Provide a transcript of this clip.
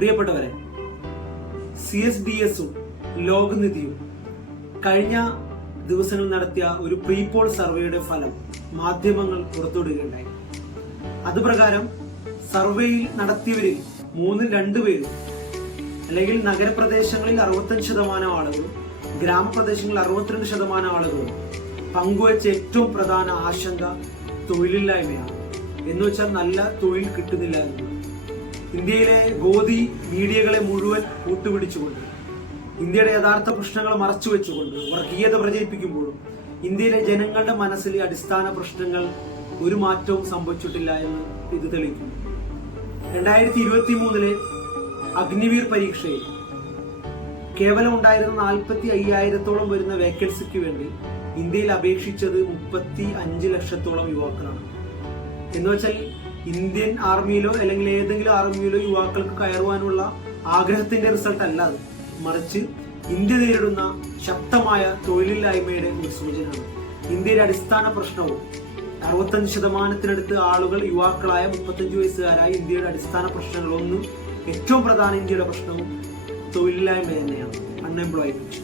പ്രിയപ്പെട്ടവരെ, CSDS-ഉം ലോകനിധിയും കഴിഞ്ഞ ദിവസങ്ങളിൽ നടത്തിയ ഒരു പ്രീപോൾ സർവേയുടെ ഫലം മാധ്യമങ്ങൾ പുറത്തുവിടുകയുണ്ടായി. അതുപ്രകാരം സർവേയിൽ നടത്തിയവരിൽ 2 പേരും, അല്ലെങ്കിൽ നഗരപ്രദേശങ്ങളിൽ 65% ആളുകളും ഗ്രാമപ്രദേശങ്ങളിൽ 62% ആളുകളും പങ്കുവച്ച ഏറ്റവും പ്രധാന ആശങ്ക തൊഴിലില്ലായ്മയാണ്. എന്ന് വെച്ചാൽ നല്ല തൊഴിൽ കിട്ടുന്നില്ല എന്നുള്ളത്. ഇന്ത്യയിലെ ഗോദി മീഡിയകളെ മുഴുവൻ കൂട്ടുപിടിച്ചുകൊണ്ട്, ഇന്ത്യയുടെ യഥാർത്ഥ പ്രശ്നങ്ങൾ മറച്ചുവെച്ചുകൊണ്ട് വർഗീയത പ്രചരിപ്പിക്കുമ്പോഴും ഇന്ത്യയിലെ ജനങ്ങളുടെ മനസ്സിലെ അടിസ്ഥാന പ്രശ്നങ്ങൾ ഒരു മാറ്റവും സംഭവിച്ചിട്ടില്ല എന്ന് ഇത് തെളിയിക്കുന്നു. 2023 അഗ്നിവീർ പരീക്ഷയിൽ കേവലം ഉണ്ടായിരുന്ന 45,000-ഓളം വരുന്ന വേക്കൻസിക്ക് വേണ്ടി ഇന്ത്യയിൽ അപേക്ഷിച്ചത് 35 ലക്ഷത്തോളം യുവാക്കളാണ്. എന്ന് വെച്ചാൽ ഇന്ത്യൻ ആർമിയിലോ അല്ലെങ്കിൽ ഏതെങ്കിലും ആർമിയിലോ യുവാക്കൾക്ക് കയറുവാനുള്ള ആഗ്രഹത്തിന്റെ റിസൾട്ട് അല്ല അത്, മറിച്ച് ഇന്ത്യ നേരിടുന്ന ശക്തമായ തൊഴിലില്ലായ്മയുടെ ഒരു സൂചനയാണ്. ഇന്ത്യയുടെ അടിസ്ഥാന പ്രശ്നവും 65%-നടുത്ത് ആളുകൾ യുവാക്കളായ 35 വയസ്സുകാരായ ഇന്ത്യയുടെ അടിസ്ഥാന പ്രശ്നങ്ങളൊന്നും ഏറ്റവും പ്രധാന ഇന്ത്യയുടെ പ്രശ്നവും തൊഴിലില്ലായ്മ തന്നെയാണ്, അൺഎംപ്ലോയ്മെന്റ്.